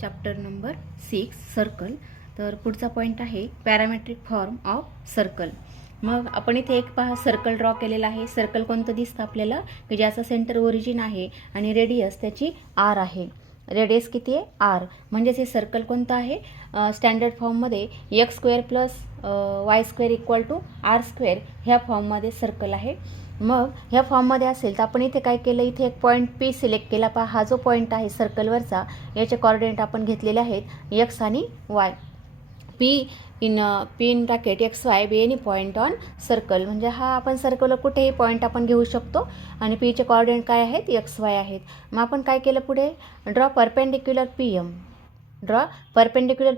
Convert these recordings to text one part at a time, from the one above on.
Chapter number 6 circle. तर पुढचा point आहे पॅरामेट्रिक फॉर्म ऑफ सर्कल. मग आपण इथे एक पहा सर्कल ड्रॉ केलेला आहे. सर्कल कोणतं दिसतं आपल्याला की ज्याचं सेंटर ओरिजिन आहे आणि रेडियस त्याची आर आहे. रेडियस किती आहे आर. म्हणजेच हे सर्कल कोणतं आहे स्टँडर्ड फॉर्ममध्ये x square plus y square equal to r square ह्या फॉर्ममध्ये सर्कल आहे. मग ह्या फॉर्ममध्ये असेल तर आपण इथे काय केलं, इथे एक पॉईंट पी सिलेक्ट केला. पहा हा जो पॉईंट आहे सर्कलवरचा याचे कॉर्डिनेट आपण घेतलेले आहेत एक्स आणि Y. P in bracket x y be any point on circle. म्हणजे हा आपण सर्कलवर कुठेही पॉईंट आपण घेऊ शकतो आणि पीचे कॉर्डिनेट काय आहेत एक्स वाय आहेत. मग आपण काय केलं पुढे draw perpendicular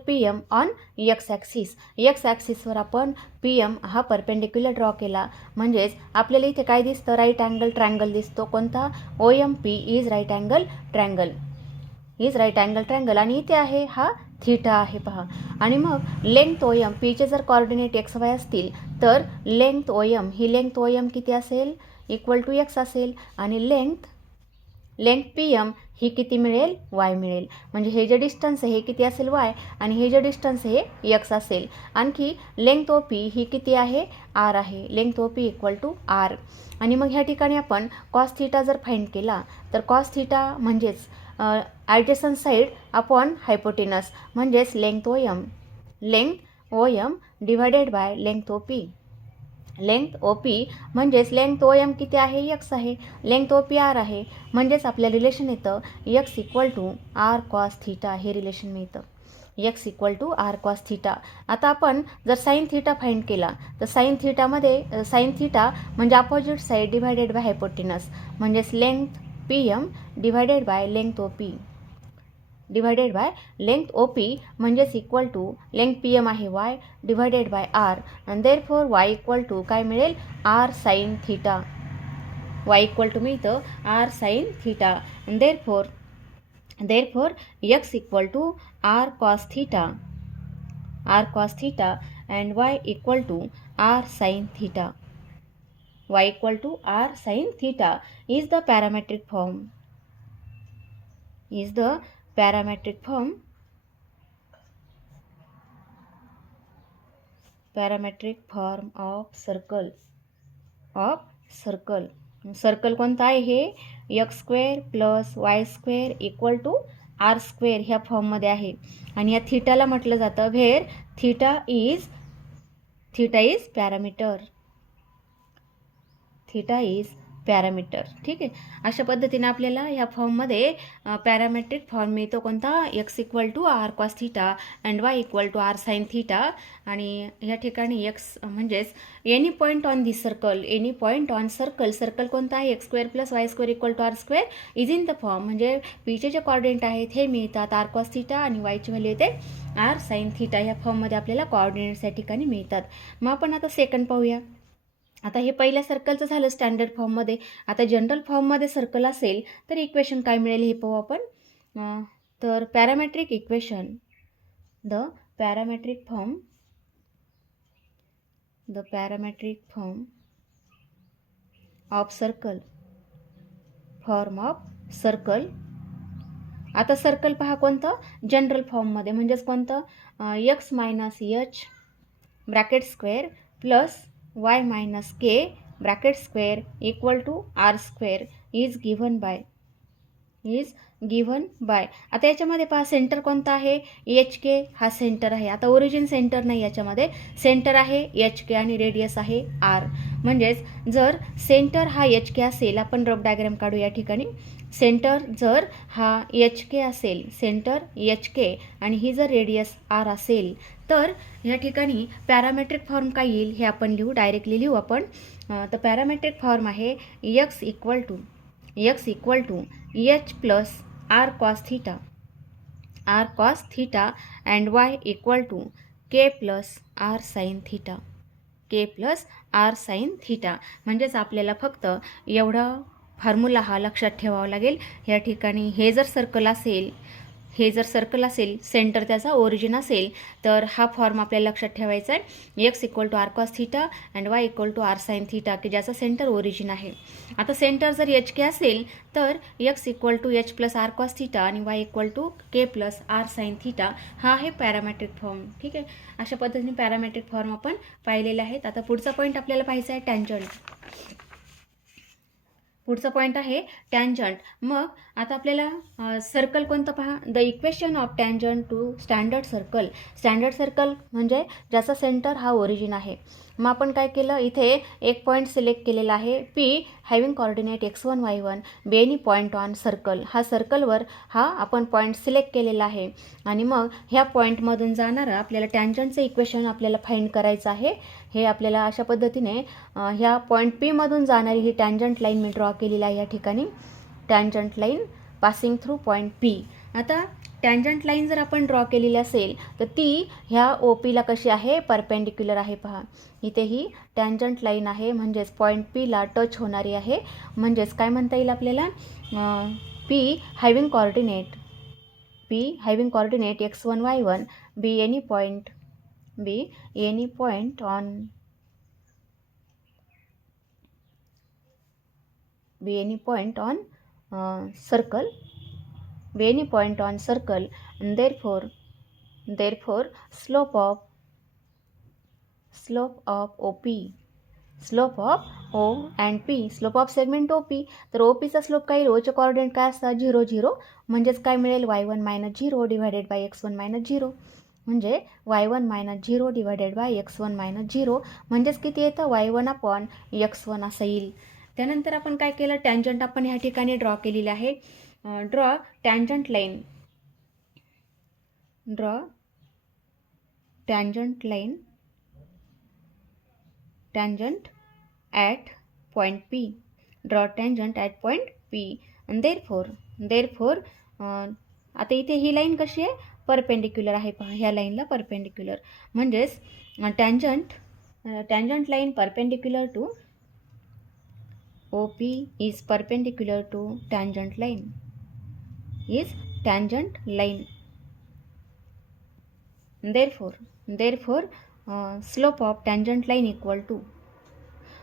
P M on X axis. X ॲक्सिसवर आपण पी एम हा परपेंडिक्युलर ड्रॉ केला. म्हणजेच आपल्याला इथे काय दिसतं राईट अँगल ट्रँगल दिसतो. कोणता O M P is right angle triangle आणि इथे आहे हा थीटा आहे पहा. आणि मग लेंथ ओ एम पीचे जर कॉर्डिनेट एक्स वाय असतील तर लेंथ ओ एम ही लेंथ ओ एम किती असेल इक्वल टू एक्स असेल आणि लेंथ पी एम ही किती मिळेल वाय मिळेल. म्हणजे हे जे डिस्टन्स आहे हे किती असेल वाय आणि हे जे डिस्टन्स हे एक्स असेल. आणखी लेंथ ओ पी ही किती आहे आर आहे. Length O P equal to r. आणि मग ह्या ठिकाणी आपण कॉस थीटा जर फाइंड केला तर कॉस थीटा म्हणजेच ॲडजसंट साईड अपॉन हायपोटेनस. म्हणजेच length O M divided by length O P. Length O P म्हणजेच लेंथ ओ एम किती आहे एक्स आहे. लेंथ ओ पी आर आहे. म्हणजेच आपल्या रिलेशन येतं x equal to r cos theta. हे रिलेशन मिळतं x equal to r cos theta. आता आपण जर साईन थीटा फाइंड केला तर साईन थीटा म्हणजे opposite side divided by hypotenuse. म्हणजेच length P M divided by length O P म्हणजेच equal to length P M आहे वाय डिवायडेड बाय आर आणि देअरफॉर वाय इक्वल टू काय मिळेल r sine theta. Y equal to मिळतं R sine theta. Therefore x equal to r cos theta and y equal to r sine theta. Y equal to r sine theta is the parametric form of circle. Circle कोणता आहे हे x square plus y square equal to r square ह्या फॉर्ममध्ये आहे. आणि या थीटाला म्हटलं जातं व्हेअर थीटा इज पॅरामीटर. ठीक आहे. अशा पद्धतीने आपल्याला ह्या फॉर्ममध्ये पॅरामेट्रिक फॉर्म मिळतो कोणता x equal to r cos theta and y equal to r sine theta. आणि ह्या ठिकाणी एक्स म्हणजेच एनी पॉईंट ऑन सर्कल कोणता आहे x square plus y square equal to r square is in the form. म्हणजे पीचे जे coordinate आहेत हे मिळतात आर कॉस थीटा आणि वायची व्हॅल्यू येते आर साईन थीटा. ह्या फॉर्ममध्ये आपल्याला कॉर्डिनेट्स या ठिकाणी मिळतात. मग आपण आता सेकंड पाहूया. आता हे पहिल्या सर्कलचं झालं स्टँडर्ड फॉर्ममध्ये. आता जनरल फॉर्ममध्ये सर्कल असेल तर इक्वेशन काय मिळेल हे पाहू आपण. तर parametric equation the parametric form of circle. आता सर्कल पहा कोणतं जनरल फॉर्ममध्ये. म्हणजेच कोणतं x minus h bracket square plus y minus k bracket square equal to r square is given by. आता याच्यामध्ये पहा सेंटर कोणता आहे एच के हा सेंटर आहे. आता ओरिजिन सेंटर नाही, याच्यामध्ये सेंटर आहे एच के आणि रेडियस आहे आर. म्हणजेच जर सेंटर हा एच के असेल, आपण रफ डायग्राम काढू या ठिकाणी. सेंटर जर हा एच के असेल, सेंटर एच के आणि ही जर रेडियस आर असेल तर या ठिकाणी पॅरामेट्रिक फॉर्म काय येईल हे आपण डायरेक्टली लिहू आपण. तर पॅरामेट्रिक फॉर्म आहे x equal to h plus r cos theta and y equal to k plus r sine theta. म्हणजेच आपल्याला फक्त एवढा फॉर्म्युला हा लक्षात ठेवावा लागेल. या ठिकाणी हे जर सर्कल असेल, हे जर सर्कल असेल, सेंटर त्याचा ओरिजिन असेल, तर हा फॉर्म आपल्याला लक्षात ठेवायचा आहे. X equal to r cos theta and y equal to r sine theta, की ज्याचा सेंटर ओरिजिन आहे. आता सेंटर जर एच के असेल तर x equal to h plus r cos theta आणि y equal to k plus r sine theta, हा आहे पॅरामेट्रिक फॉर्म. ठीक आहे, अशा पद्धतीने पॅरामेट्रिक फॉर्म आपण पाहिलेले आहेत. आता पुढचा पॉईंट आपल्याला पाहायचा आहे टँजंट. पुढचा पॉईंट आहे टँजंट. मग आता आपल्याला सर्कल कोणतं पहा, the equation of tangent to standard circle. Standard circle म्हणजे ज्याचा सेंटर हा ओरिजिन आहे. मग आपण काय केलं, इथे एक पॉईंट सिलेक्ट केलेला आहे, P having coordinate x1 y1 B any point on circle. हा सर्कलवर हा आपण पॉईंट सिलेक्ट केलेला आहे आणि मग ह्या पॉईंटमधून जाणारं आपल्याला टँजंटचं इक्वेशन आपल्याला फाइंड करायचं आहे. हे आपल्याला अशा पद्धतीने ह्या पॉईंट पीमधून जाणारी ही टँजंट लाईन मी ड्रॉ केलेली आहे या ठिकाणी, tangent line passing through point P. आता टँजंट लाईन जर आपण ड्रॉ केलेली असेल तर ती ह्या ओ पीला कशी आहे, परपेंडिक्युलर आहे. पहा इथे ही टँजंट लाईन आहे, म्हणजेच पॉईंट पीला टच होणारी आहे. म्हणजेच काय म्हणता येईल आपल्याला, P having coordinate x1 y1 B any point on circle, be any point on circle, and therefore slope of OP, slope of O and P, slope of segment OP. तर OPचा slope काय येईल, ओचे कॉर्डिनेट काय असतात 0 0, म्हणजेच काय मिळेल y1 minus 0 divided by x1 minus 0, म्हणजे y1 minus 0 divided by x1 minus 0, म्हणजेच किती येतं y1 अपॉन x1 असं येईल. त्यानंतर आपण काय केलं, टँजंट आपण ह्या ठिकाणी ड्रॉ केलेली आहे. Draw tangent at point P. Draw tangent at point P. And therefore आता इथे ही लाईन कशी आहे, परपेंडिक्युलर आहे. पहा ह्या लाईनला परपेंडिक्युलर, म्हणजेच tangent line perpendicular to OP is perpendicular to tangent line. Therefore slope of tangent line equal to,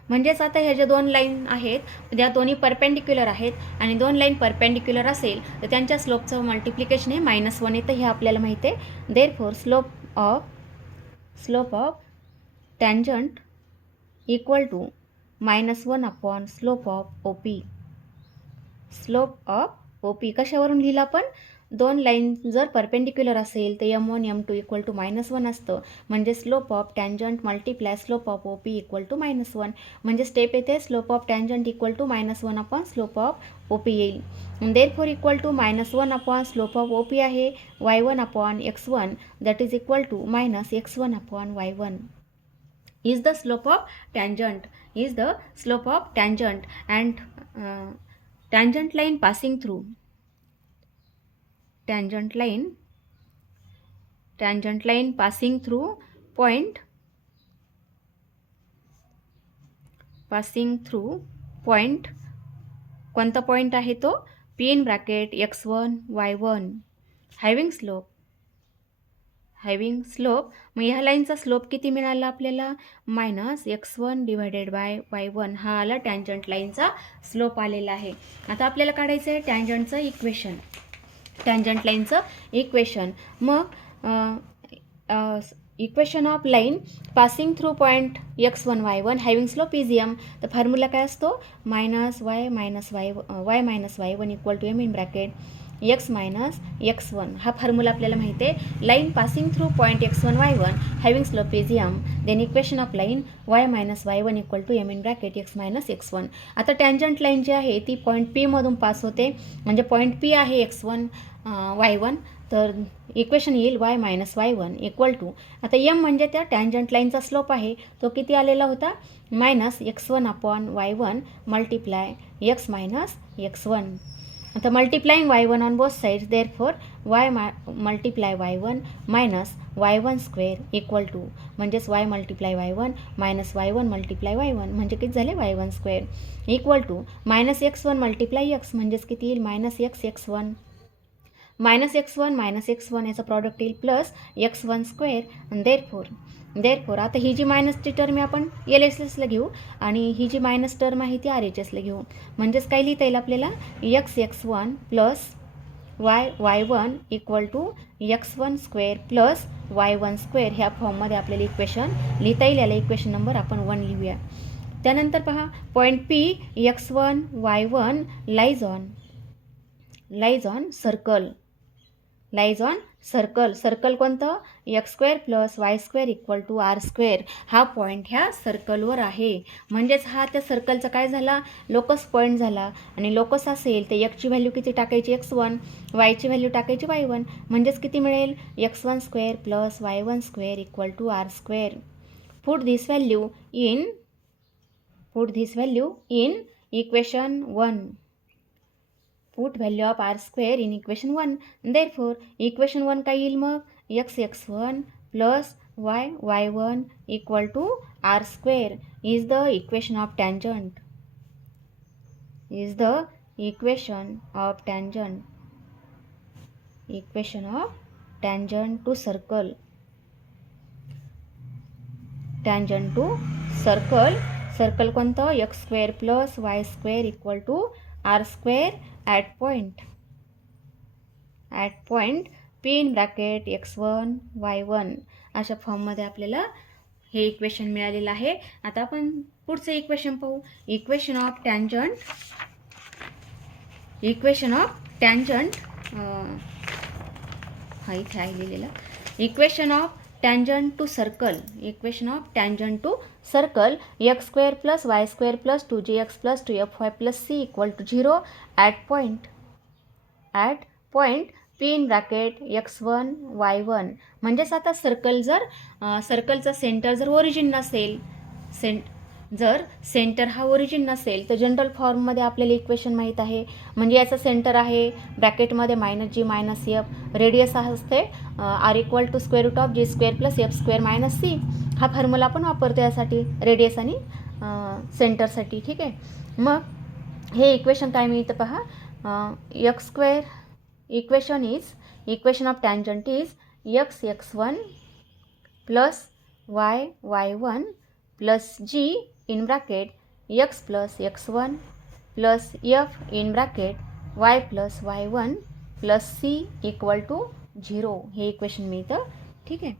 म्हणजेच आता ह्या ज्या दोन लाईन आहेत त्या दोन्ही परपेंडिक्युलर आहेत आणि दोन लाईन परपेंडिक्युलर असेल तर त्यांच्या स्लोपचं मल्टिप्लिकेशन हे -1 येतं, हे आपल्याला माहिती आहे. Therefore slope of tangent equal to -1 upon slope of OP. Slope of OP कशावरून लिहिलं आपण, दोन लाईन जर परपेंडिक्युलर असेल तर m1 m2 इक्वल टू -1 असतं, म्हणजे slope of tangent multiply slope of OP equal to -1, म्हणजे स्टेप येते slope of tangent equal to -1 upon slope of OP येईल. Therefore equal to -1 upon slope of OP आहे y1 upon x1, that is equal to -x1 upon y1 is the slope of tangent, and tangent line passing through point कोणता point आहे तो, P in bracket x1 y1 having slope. मग ह्या लाईनचा slope किती मिळाला आपल्याला, -x1 डिवायडेड बाय y1, हा आला टँजंट लाईनचा स्लोप आलेला आहे. आता आपल्याला काढायचं आहे टँजंटचं इक्वेशन, टँजंट लाईनचं इक्वेशन. मग equation of line passing through point x1 y1 having slope is m. तर फॉर्म्युला काय असतो, y minus y1 equal to m in bracket x minus x1. हा फॉर्म्युला आपल्याला माहिती आहे. Line passing through point x1 y1 having slope is m, then equation of line y minus y1 equal to m in bracket x minus x1. आता tangent line जी आहे ती point P मधून pass होते, म्हणजे point P आहे x1 y1, तर equation येईल y minus y1 equal to, आता m म्हणजे त्या टँजंट लाईनचा स्लोप आहे, तो किती आलेला होता, -x1 upon y1 multiply x minus x1. आता multiplying y1 on both sides, therefore y multiply y1 minus y1 square equal to, म्हणजेच y multiply y1 minus y1 multiply y1, म्हणजे किती झाले y1 square equal to -x1 multiply x, म्हणजेच किती येईल -x x1 -x1 याचा product येईल plus x1² therefore आता ही जी मायनसची टर्म आपण LHSला घेऊ आणि ही जी मायनस टर्म आहे ती RHSला घेऊ. म्हणजेच काय लिहिता येईल आपल्याला x1 plus y1 equal to x1² plus y1² ह्या फॉर्ममध्ये आपल्याला इक्वेशन लिहिता येईल. याला इक्वेशन नंबर आपण 1 लिहूया. त्यानंतर पहा point P x1 y1 lies on circle कोणतं x² plus y² equal to r². हा पॉईंट ह्या सर्कलवर आहे. म्हणजेच हा त्या सर्कलचा काय झाला लोकस पॉईंट झाला. आणि लोकस असेल तर x ची व्हॅल्यू किती टाकायची x1, y ची व्हॅल्यू टाकायची y1. म्हणजेच किती मिळेल x1² plus y1² equal to r². Put this value in equation 1. Put value of r² in equation 1. Therefore, equation 1 काय येईल मग x1 plus y1 equal to r² is the equation of tangent. Equation of tangent to circle. Circle कोणतं x² plus y² equal to r² at point P in bracket x1 y1 अशा फॉर्ममध्ये आपल्याला हे equation मिळालेलं आहे. आता आपण पुढचं इक्वेशन पाहू. इक्वेशन ऑफ टँजंट हा इथे आहे लिहिलेला. Equation of tangent to circle x² plus y² plus 2gx plus 2fy plus c equal to 0 at point P in bracket x1 y1. म्हणजेच आता सर्कलचा सेंटर जर ओरिजिन नसेल, जर सेंटर हा ओरिजिन नसेल तर जनरल फॉर्ममध्ये आपल्याला इक्वेशन माहीत आहे. म्हणजे याचा सेंटर आहे ब्रॅकेटमध्ये -g -f, रेडियस असते r equal to √g² plus f² minus c. हा फॉर्म्युला आपण वापरतो यासाठी रेडियस आणि सेंटरसाठी. ठीक आहे. मग हे इक्वेशन काय मिळतं पहा. Equation of tangent is x1 plus y1 plus g in bracket x plus x1 plus f in bracket y plus y1 plus c equal to 0 हे इक्वेशन मिळतं. ठीक आहे.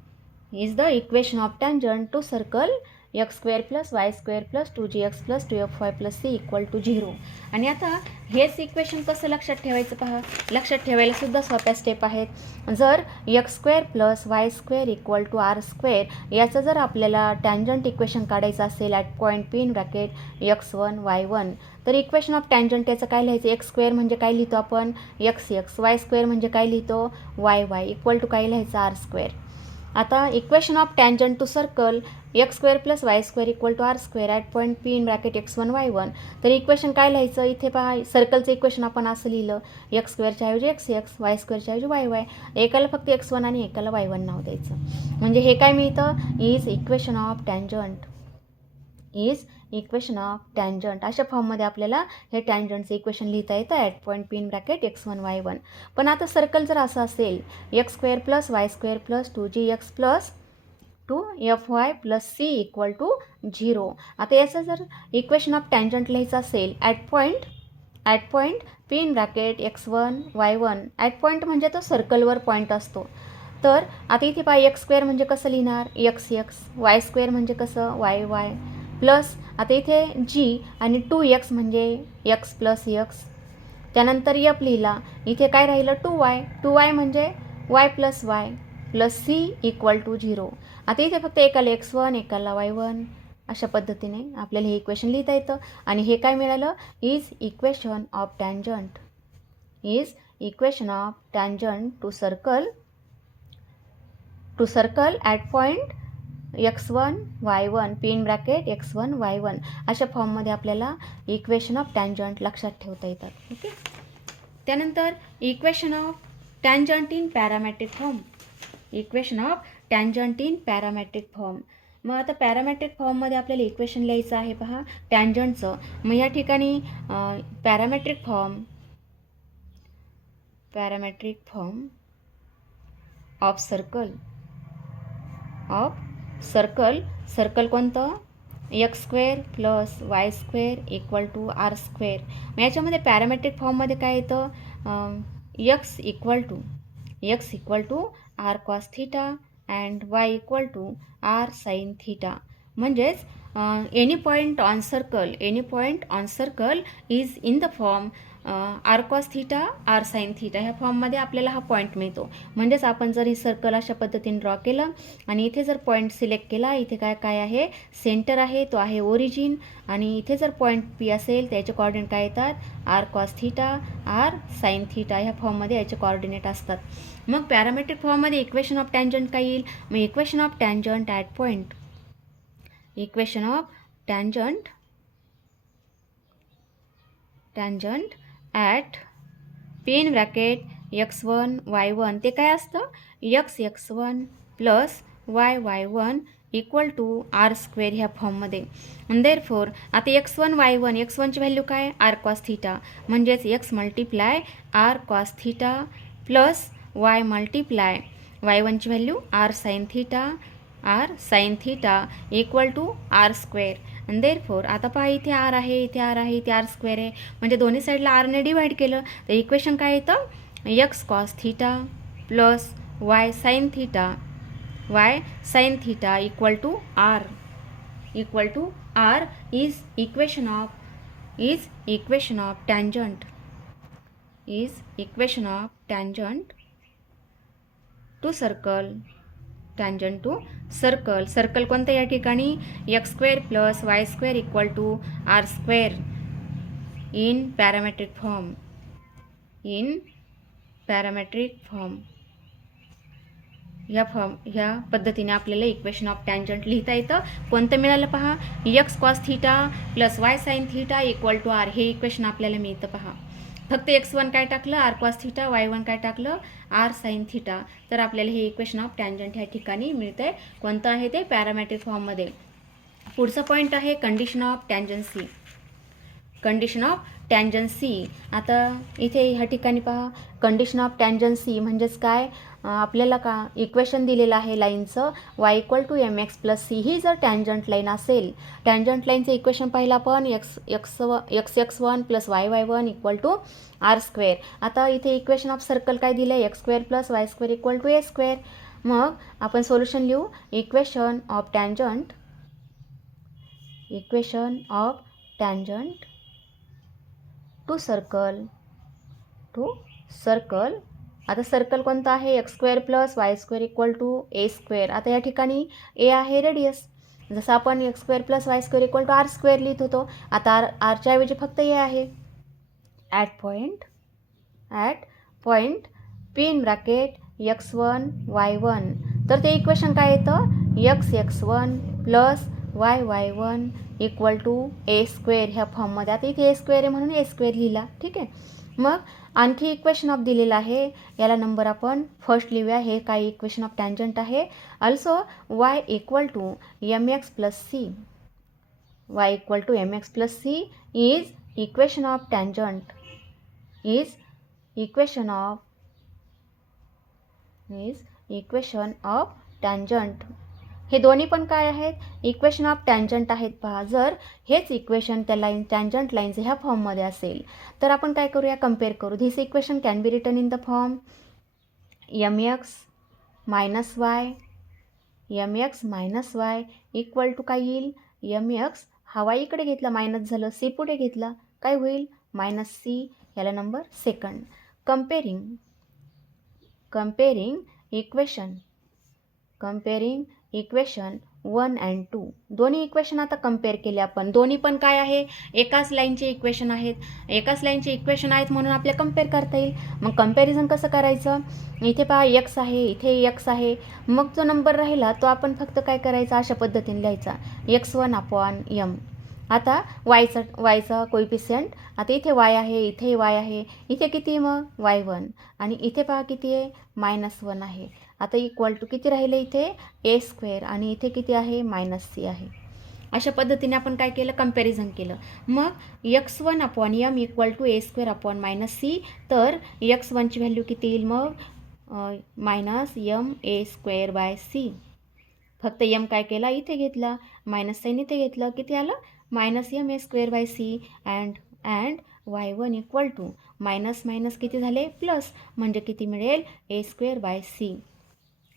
Is the equation of tangent to circle x² plus y² plus 2gx plus 2fy plus c equal to 0. आणि आता हेच equation कसं लक्षात ठेवायचं पहा. लक्षात ठेवायला सुद्धा सोप्या स्टेप आहेत. जर x² plus y² equal to r² याचं जर आपल्याला टँजंट इक्वेशन काढायचं असेल at point P in bracket x1 y1 तर इक्वेशन ऑफ टँजंट याचं काय लिहायचं. x² म्हणजे काय लिहितो आपण x, y² म्हणजे काय लिहितो y इक्वल टू काय लिहायचं r². आता equation of tangent to circle x² plus y² equal to r² at point P in bracket x1 y1 तर इक्वेशन काय लिहायचं. इथे पहा सर्कलचं इक्वेशन आपण असं लिहिलं x² ऐवजी x, y² ऐवजी y. एकाला फक्त x1 आणि एकाला y1 नाव द्यायचं. म्हणजे हे काय मिळतं इज इक्वेशन ऑफ टँजंट. अशा फॉर्ममध्ये आपल्याला हे टँजंटचं इक्वेशन लिहिता येतं at point P in bracket x1 y1. पण आता सर्कल जर असं असेल x² plus y² plus 2gx plus 2fy plus c equal to 0. आता याचं जर इक्वेशन ऑफ टँजंट लिहायचं असेल at point P in bracket x1 y1 at point म्हणजे तो सर्कलवर पॉईंट असतो. तर आता इथे पहा x² म्हणजे कसं लिहिणार x, y² म्हणजे कसं y प्लस आता इथे g आणि 2x म्हणजे x प्लस x. त्यानंतर f लिहिला. इथे काय राहिलं 2y म्हणजे y plus c equal to 0. आता इथे फक्त एकाला x1 एकाला y1 अशा पद्धतीने आपल्याला हे इक्वेशन लिहिता येतं. आणि हे काय मिळालं is equation of tangent to circle at point x1 y1 P in bracket x1 y1 अशा फॉर्ममध्ये आपल्याला इक्वेशन ऑफ टँजंट लक्षात ठेवता येतात. ओके. त्यानंतर equation of tangent in parametric form. मग आता पॅरामॅट्रिक फॉर्ममध्ये आपल्याला इक्वेशन लिहायचं आहे पहा टँजंटचं. मग या ठिकाणी पॅरामेट्रिक फॉर्म ऑफ सर्कल कोणतं x square plus y square equal to r square. मग याच्यामध्ये पॅरामेट्रिक फॉर्ममध्ये काय येतं x equal to r cos theta and y equal to r sine theta. म्हणजेच any point on circle is in the form r cos theta r sine theta. ह्या फॉर्ममध्ये आपल्याला हा पॉईंट मिळतो. म्हणजेच आपण जर ही सर्कल अशा पद्धतीने ड्रॉ केलं आणि इथे जर पॉईंट सिलेक्ट केला, इथे काय आहे सेंटर आहे, तो आहे ओरिजिन. आणि इथे जर पॉईंट पी असेल त्याचे कॉर्डिनेट काय येतात r cos theta r sine theta. ह्या फॉर्ममध्ये याचे कॉर्डिनेट असतात. मग पॅरामेट्रिक फॉर्ममध्ये इक्वेशन ऑफ टँजंट काय येईल. मग equation of tangent at point tangent at P in bracket x1 y1 ते काय असतं x1 plus y1 equal to r square ह्या फॉर्ममध्ये. देअरफॉर आता x1 ची व्हॅल्यू काय आर कॉस थिटा. म्हणजेच x multiply r cos theta plus y multiply y1 ची value r sine theta equal to r square. आणि देअरफॉर आता पहा इथे आर आहे, इथे आर स्क्वेअर आहे. म्हणजे दोन्ही साईडला आरने डिवाइड केलं तर इक्वेशन काय येतं x cos theta plus y sine theta equal to r is equation of tangent to circle कोणतं या ठिकाणी x square plus y square equal to r square in parametric form. ह्या पद्धतीने आपल्याला इक्वेशन ऑफ टँजंट लिहिता येतं. कोणतं मिळालं पहा x cos theta plus y sine theta equal to r. हे इक्वेशन आपल्याला मिळतं पहा. फक्त x1 काय टाकलं आर कॉस थिटा, y1 काय टाकलं आर साईन थिटा. तर आपल्याला हे इक्वेशन ऑफ टँजंट ह्या ठिकाणी मिळतंय. कोणतं आहे ते पॅरामेट्रिक फॉर्ममध्ये. पुढचा पॉईंट आहे कंडिशन ऑफ टँजन्सी. आता इथे ह्या ठिकाणी पहा कंडिशन ऑफ टँजन्सी म्हणजेच काय आपल्याला का इक्वेशन दिलेलं आहे लाईनचं y equal to mx plus c. ही जर टँजंट लाईन असेल, टँजंट लाईनचं इक्वेशन पाहिलं आपण x1 plus y1 equal to r square. आता इथे इक्वेशन ऑफ सर्कल काय दिलं आहे x square plus y square equal to a square. मग आपण सोल्युशन लिहू equation of tangent to circle. आता सर्कल कोणतं आहे x square plus y square equal to a square. आता या ठिकाणी ए आहे रेडियस. जसं आपण x square plus y square equal to r square लिहित होतो, आता आरच्या ऐवजी फक्त ए आहे. At point p in bracket x1 y1. तर ते इक्वेशन काय येतं x1 plus y1 equal to a square ह्या फॉर्ममध्ये. आता इथे ए स्क्वेअर आहे म्हणून ए स्क्वेअर लिहिला. ठीक आहे. मग आणखी इक्वेशन ऑफ दिलेलं आहे, याला नंबर आपण फर्स्ट लिहूया. हे काय इक्वेशन ऑफ टँजंट आहे. Also y equal to mx plus c is equation of tangent. हे दोन्ही पण काय आहेत इक्वेशन ऑफ टँजंट आहेत पहा. जर हेच इक्वेशन त्या टँजंट लाईनचं ह्या फॉर्ममध्ये असेल तर आपण काय करूया कम्पेअर करू. This equation can be written in the form mx minus y equal to काय येईल mx हा वाय इकडे घेतला मायनस झालं, सी पुढे घेतला काय होईल मायनस सी. याला number second. Comparing equation 1 and 2. दोन्ही इक्वेशन आता कम्पेअर केले आपण. दोन्ही पण काय आहे एकाच लाईनचे इक्वेशन आहेत. म्हणून आपल्याला कम्पेअर करता येईल. मग कम्पॅरिझन कसं करायचं. इथे पहा एक्स आहे, इथे एक्स आहे. मग जो नंबर राहिला तो आपण फक्त काय करायचा अशा पद्धतीने लिहायचा x1 अपॉन m. आता वायचा कोइफिशियंट. आता इथे वाय आहे, इथे वाय आहे, इथे किती मग y1 आणि इथे पहा किती आहे -1 आहे. आता इक्वल टू किती राहिले इथे ए स्क्वेअर आणि इथे किती आहे -c आहे. अशा पद्धतीने आपण काय केलं, कंपॅरिझन केलं. मग x1 upon m equal to a square upon minus c. तर x1ची व्हॅल्यू किती येईल मग minus m a square by c. फक्त यम काय केला, इथे घेतला, मायनस साईन इथे घेतलं, किती आलं minus m a square by c. And y1 equal to minus minus किती झाले प्लस, म्हणजे किती मिळेल ए स्क्वेअर बाय सी.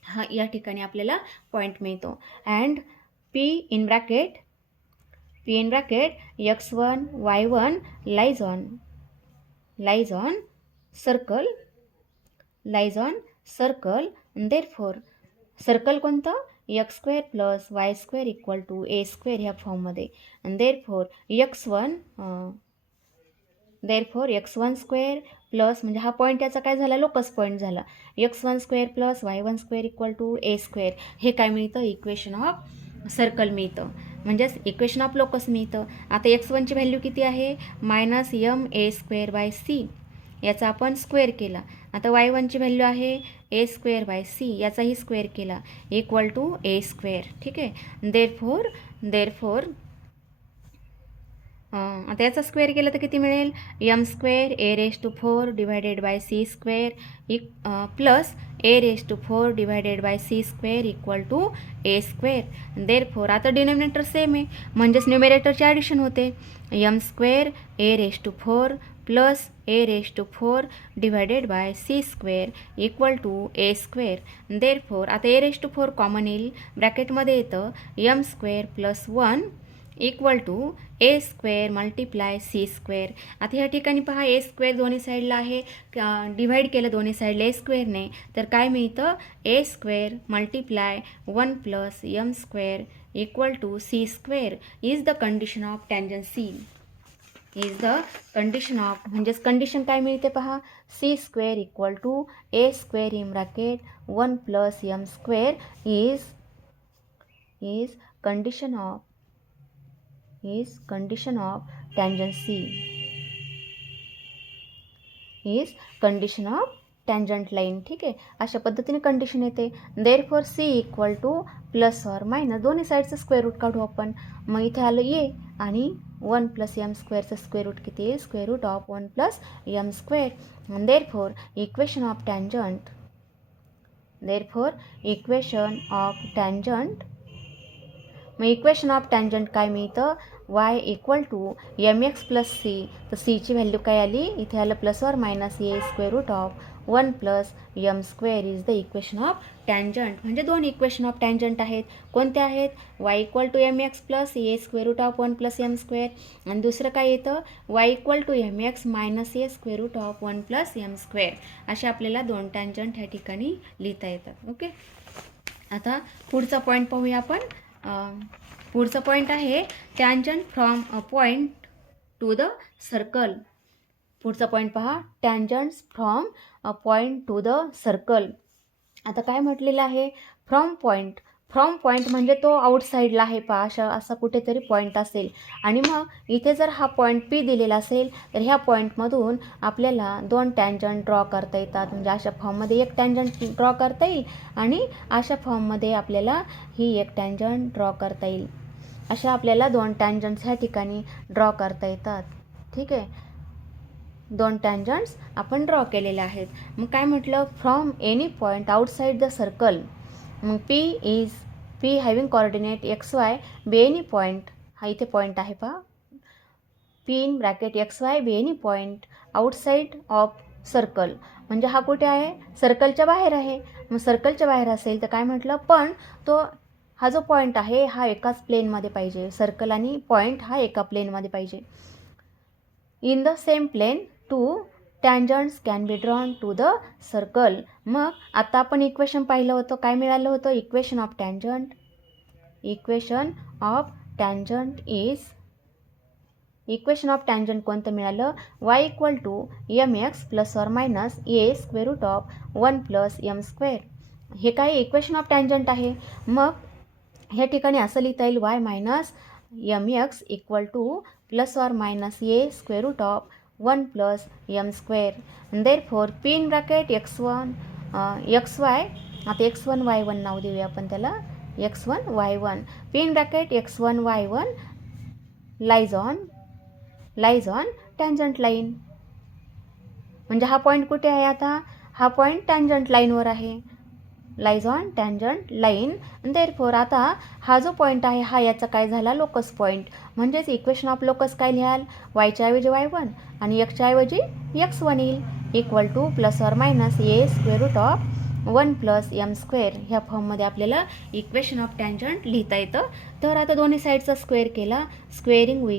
हा या ठिकाणी आपल्याला पॉईंट मिळतो. And P in bracket x1 y1 lies on circle. Therefore circle कोणतं, x square plus y square equal to a square ह्या फॉर्ममध्ये. देअरफॉर x1 स्क्वेअर प्लस, म्हणजे हा पॉईंट याचा काय झाला, लोकस पॉईंट झाला. x1 square plus y1 square equal to a square. हे काय मिळतं, इक्वेशन ऑफ सर्कल मिळतं, म्हणजेच इक्वेशन ऑफ लोकस मिळतं. आता x1ची व्हॅल्यू किती आहे, minus m a square by c. याचा आपण स्क्वेअर केला. आता y1ची व्हॅल्यू आहे ए स्क्वेअर बाय सी, याचाही स्क्वेअर केला, इक्वल टू ए स्क्वेअर. ठीक आहे. देअरफॉर आता याचा स्क्वेअर केलं तर किती मिळेल, m square a raise to 4 divided by c square plus a raise to 4 divided by c square equal to a square. Therefore आता डिनॉमिनेटर सेम आहे, म्हणजेच न्यूमरेटरची ॲडिशन होते. M square a raise to 4 plus a raise to 4 divided by c square equal to a square. Therefore आता a raise to 4 common येईल, ब्रॅकेटमध्ये येतं m square plus 1 equal to a square multiply c square. आता ह्या ठिकाणी पहा, ए square दोन्ही साईडला आहे, डिव्हाइड केलं दोन्ही साईडला ए स्क्वेअरने, तर काय मिळतं, a square multiply 1 plus m square equal to c square is the condition of tangent c. म्हणजेच कंडिशन काय मिळते पहा, c square equal to a square in bracket 1 plus m square is condition of tangent C. Is condition of tangent line. ठीक आहे, अशा पद्धतीने condition येते. Therefore c equal to plus or minus, दोन्ही साईडचं स्क्वेअर रूट काढू आपण. मग इथे आलं ए आणि 1 प्लस यम स्क्वेअरचं स्क्वेअर रूट किती येईल, square root of 1 plus m square. Therefore equation of tangent. मग इक्वेशन ऑफ टँजंट काय मिळतं, y equal to m x plus c. तर सीची व्हॅल्यू काय आली, इथे आलं plus or minus a square root of 1 plus m square is the equation of tangent. म्हणजे दोन इक्वेशन ऑफ टँजंट आहेत. कोणते आहेत, y equal to m x plus a square root of 1 plus m square, आणि दुसरं काय येतं, y equal to m x minus a square root of 1 plus m square. असे आपल्याला दोन टँजंट ह्या ठिकाणी लिहिता येतात. ओके, आता पुढचा पॉईंट पाहूया आपण. पुढचा पॉईंट आहे tangent from a point to the circle. पुढचा पॉईंट पहा, tangents from a point to the circle. आता काय म्हटलेलं आहे, फ्रॉम पॉईंट म्हणजे तो आउटसाईडला आहे पहा, असा कुठेतरी पॉईंट असेल, आणि मग इथे जर हा पॉईंट पी दिलेला असेल, तर ह्या पॉईंटमधून आपल्याला दोन टँजंट ड्रॉ करता येतात. म्हणजे अशा फॉर्ममध्ये एक टँजंट ड्रॉ करता येईल, आणि अशा फॉर्ममध्ये आपल्याला ही एक टँजंट ड्रॉ करता येईल. अशा आपल्याला दोन टँजंट्स ह्या ठिकाणी ड्रॉ करता येतात. ठीक आहे, दोन टँजंट्स आपण ड्रॉ केलेले आहेत. मग काय म्हटलं, from any point outside the circle. मग P having coordinate x y be any point. हा इथे पॉईंट आहे पहा, P in bracket x y be any point outside of circle. म्हणजे हा कुठे आहे, सर्कलच्या बाहेर आहे. मग सर्कलच्या बाहेर असेल तर काय म्हटलं, पण तो हा जो पॉईंट आहे हा एकाच प्लेनमध्ये पाहिजे. सर्कल आणि पॉईंट हा एका प्लेनमध्ये पाहिजे. In the same plane two tangents can be drawn to the circle. मग आता आपण इक्वेशन पाहिलं होतं, काय मिळालं होतं, इक्वेशन ऑफ टँजंट कोणतं मिळालं, y equal to m x plus or minus a square root of 1 plus m square. हे काय इक्वेशन ऑफ टँजंट आहे. मग ह्या ठिकाणी असं लिहिता येईल, y minus m x equal to plus or minus a square root of 1 plus m square. Therefore p in bracket x1 xy. आता x1 y1 नाव देऊया आपण त्याला, x1 y1 p in bracket x1 y1 lies on tangent line. म्हणजे हा point कुठे आहे आता? हा पॉईंट टँजंट लाईनवर आहे, lies on tangent line. Therefore आता हा जो पॉईंट आहे हा याचा काय झाला? Locus point. म्हणजेच इक्वेशन ऑफ लोकस काय लिहाल? वायच्या ऐवजी y1 आणि एक्सच्या ऐवजी x1 येईल, equal to plus or minus a square root of 1 plus m square. ह्या फॉर्ममध्ये आपल्याला इक्वेशन ऑफ टँजंट लिहिता येतं. तर आता दोन्ही साईडचा स्क्वेअर केला, स्क्वेअरिंग वी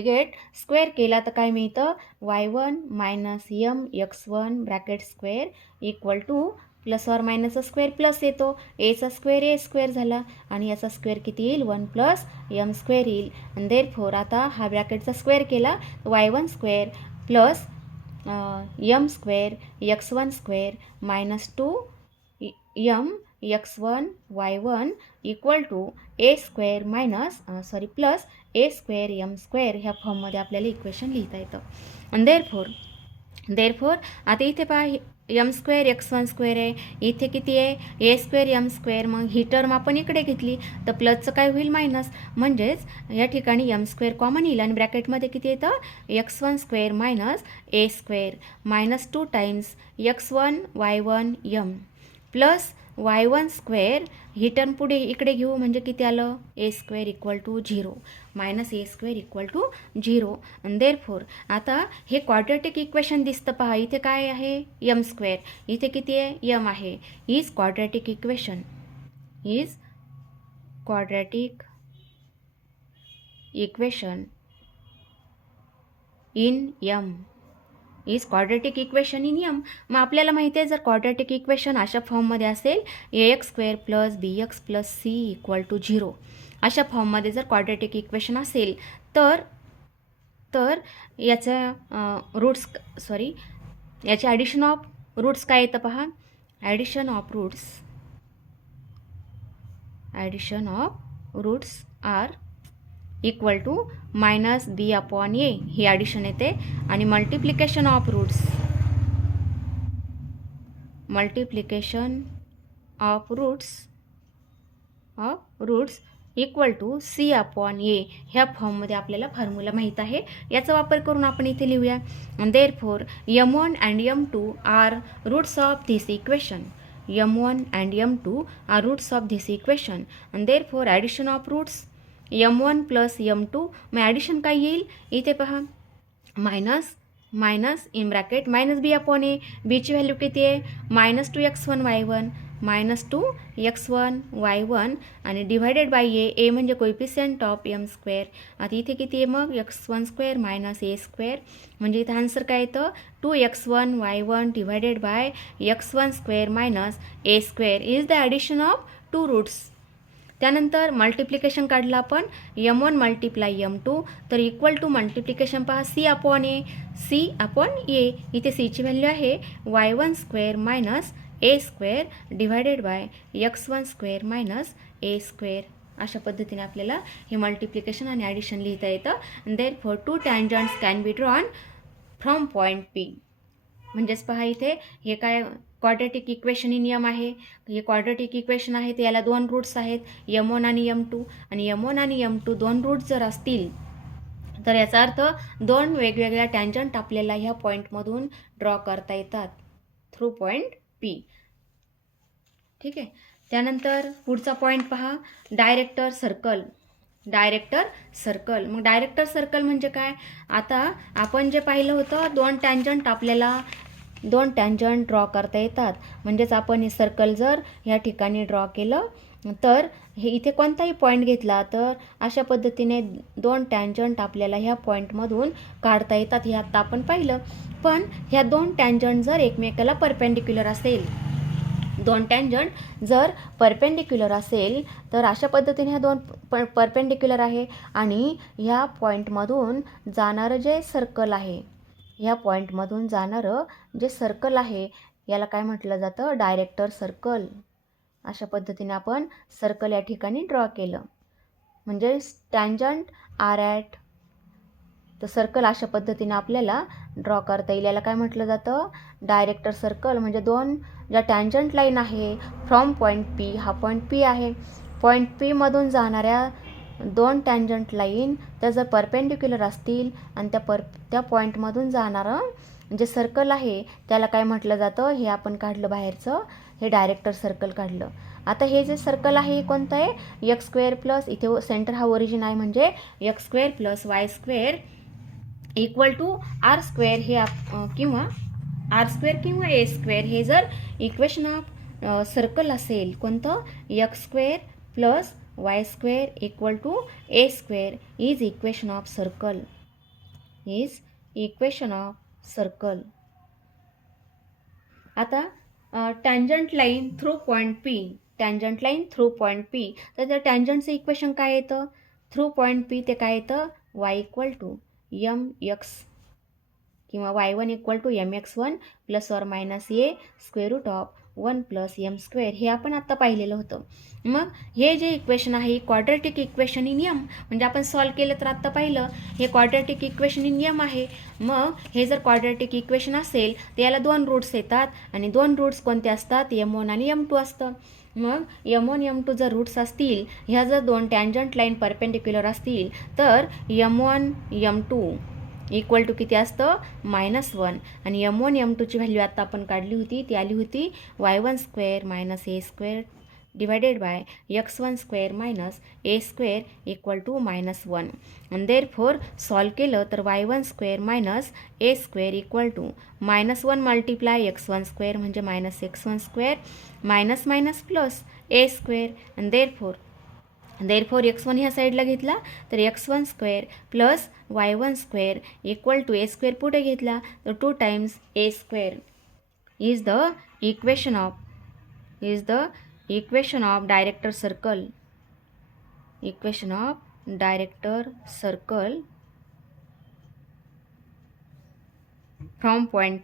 गेट स्क्वेअर केला तर काय मिळतं? y1 minus m x1 bracket square equal to plus or मायनसचा स्क्वेअर प्लस येतो, एचा स्क्वेअर ए स्क्वेअर झाला आणि याचा स्क्वेअर किती येईल? 1 प्लस एम स्क्वेअर येईल. आणि देअरफॉर आता हा ब्रॅकेटचा स्क्वेअर केला y1 square plus m square x1 square minus 2 m x1 y1 equal to a square minus plus a square m square. ह्या फॉर्ममध्ये आपल्याला इक्वेशन लिहिता येतं. आणि देअरफॉर आता इथे पहा एम स्क्वेअर x1 स्क्वेअर आहे, इथे किती आहे? A square m square. मग ही टर्म आपण इकडे घेतली तर प्लसचं काय होईल? मायनस. म्हणजेच या ठिकाणी एम स्क्वेअर कॉमन येईल आणि ब्रॅकेटमध्ये किती येतं? x1 square minus a square minus 2 times x1 y1 m plus y1 square. ही टर्म पुढे इकडे घेऊ म्हणजे किती आलं? A square equal to 0 minus a square equal to 0. आणि देअरफॉर आता हे क्वाड्रॅटिक इक्वेशन दिसतं पहा. इथे काय आहे? M square. इथे किती आहे? यम आहे. Is quadratic equation in m. Is quadratic equation in m. मग आपल्याला माहिती आहे जर क्वाड्रॅटिक इक्वेशन अशा फॉर्ममध्ये असेल ax square plus bx plus c equal to 0, अशा फॉर्ममध्ये जर क्वाड्रॅटिक इक्वेशन असेल तर याच्या याचे ॲडिशन ऑफ रूट्स काय येतं पहा? Addition of roots are equal to minus b upon a. ही ॲडिशन येते आणि multiplication of roots equal to c upon a. ह्या फॉर्ममध्ये आपल्याला फॉर्म्युला माहीत आहे, याचा वापर करून आपण इथे लिहूया. Therefore m1 and m2 are roots of this equation. m1 and m2 are roots of this equation. आणि therefore addition of roots m1 plus m2. मग ॲडिशन काय येईल? इथे पहा minus in bracket minus b upon a. बीची value किती आहे? Minus 2x1 y1 minus 2x1 y1 आणि डिव्हायडेड बाय ए म्हणजे कोइफिशियंट ऑफ एम स्क्वेअर. आता इथे किती आहे मग? x1 square minus a square. म्हणजे इथे आन्सर काय येतं? 2x1 y1 divided by x1 square minus a square is the addition of 2 roots. त्यानंतर मल्टिप्लिकेशन काढलं आपण m1 मल्टिप्लाय m2 तर इक्वल टू मल्टिप्लिकेशन पहा c अपॉन ए. इथे सीची व्हॅल्यू आहे y1 square minus a square divided by x1 square minus a square. अशा पद्धतीने आपल्याला हे मल्टिप्लिकेशन आणि ॲडिशन लिहिता येतं. Therefore 2 tangents can be drawn from point P. म्हणजेच पहा इथे हे काय क्वाड्रॅटिक इक्वेशन इन यम आहे. हे क्वाड्रॅटिक इक्वेशन आहे, तर याला 2 रूट्स आहेत m1 आणि m2. आणि m1 आणि m2 2 रूट्स जर असतील तर याचा अर्थ 2 वेगवेगळ्या टँजंट आपल्याला ह्या पॉईंटमधून ड्रॉ करता येतात थ्रू पॉईंट P. ठीक आहे. त्यानंतर पुढचा पॉईंट पहा डायरेक्टर सर्कल. मग डायरेक्टर सर्कल म्हणजे काय? आता आपण जे पाहिलं होतं 2 टँजंट आपल्याला 2 टँजंट ड्रॉ करता येतात. म्हणजेच आपण हे सर्कल जर ह्या ठिकाणी ड्रॉ केलं तर हे इथे कोणताही पॉईंट घेतला तर अशा पद्धतीने 2 टँजंट आपल्याला ह्या पॉईंटमधून काढता येतात. हे आता आपण पाहिलं. पण ह्या 2 टँजंट जर एकमेकाला परपेंडिक्युलर असेल, 2 टँजंट जर परपेंडिक्युलर असेल तर अशा पद्धतीने ह्या 2 परपेंडिक्युलर आहे आणि ह्या पॉईंटमधून जाणारं जे सर्कल आहे, ह्या पॉईंटमधून जाणारं जे सर्कल आहे याला काय म्हटलं जातं? Director circle. अशा पद्धतीने आपण सर्कल या ठिकाणी ड्रॉ केलं. म्हणजे टँजंट आर ॲट तर सर्कल अशा पद्धतीने आपल्याला ड्रॉ करता येईल. याला काय म्हटलं जातं, डायरेक्टर सर्कल. म्हणजे दोन ज्या टँजंट लाईन आहे फ्रॉम पॉईंट पी, हा पॉईंट पी आहे, पॉईंट पीमधून जाणाऱ्या दोन टँजंट लाईन त्या जर परपेंडिक्युलर असतील आणि त्या पॉईंटमधून जाणारं जे सर्कल आहे त्याला काय म्हटलं जातं, हे आपण काढलं बाहेरचं, हे डायरेक्टर सर्कल काढलं. आता हे जे सर्कल आहे हे कोणतं आहे, एक्स स्क्वेअर प्लस, इथे सेंटर हा ओरिजिन आहे म्हणजे x square plus y square equal to r square, हे किंवा आर स्क्वेअर किंवा ए स्क्वेअर, हे जर इक्वेशन ऑफ सर्कल असेल कोणतं, x square plus y square equal to a square is equation of circle, is equation of circle. आता tangent line through point P, tangent line through point P, तर त्या टँजंटचं equation काय येतं, through point P ते काय येतं, y equal to m x किंवा y1 equal to mx1 plus or minus a square root of 1 plus m square, हे आपण आत्ता पाहिलेलं होतं. मग हे जे इक्वेशन आहे क्वाड्रॅटिक इक्वेशन इन एम, म्हणजे आपण सॉल्व केलं तर आत्ता पाहिलं हे क्वाड्रॅटिक इक्वेशन इन एम आहे. मग हे जर क्वाड्रॅटिक इक्वेशन असेल तर याला दोन रूट्स येतात आणि दोन रूट्स कोणते असतात, m1 आणि m2 असतं. मग m1 m2 जर रूट्स असतील, ह्या जर दोन टँजंट लाईन परपेंडिक्युलर असतील तर m1 m2 इक्वल टू किती असतं, -1, आणि m1 m2ची व्हॅल्यू आता आपण काढली होती, ती आली होती y1 square minus a square divided by x1 square minus a square equal to -1. आणि देअरफॉर सॉल्व केलं तर y1 square minus a square equal to -1 multiply x1 square म्हणजे minus x1 square minus minus plus a square, आणि therefore x1 ह्या साईडला घेतला तर x1 square plus y1 square equal to a square पुढे घेतला तर 2 times a square is the equation of director circle, equation of director circle from point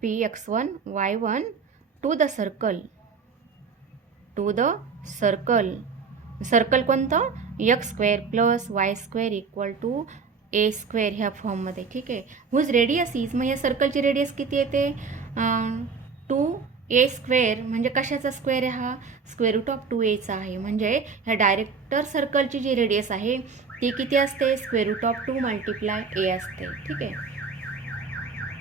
P x1 y1 to the circle कोणतं, x square plus y square equal to a square ह्या फॉर्ममध्ये. ठीक आहे, whose radius is, मग या सर्कलची radius किती येते, 2a square, म्हणजे कशाचा स्क्वेअर आहे हा, स्क्वेअर रूट ऑफ 2a आहे. म्हणजे ह्या डायरेक्टर सर्कलची जी रेडियस आहे ती किती असते, स्क्वेअर रूट ऑफ 2 मल्टिप्लाय ए असते. ठीक आहे.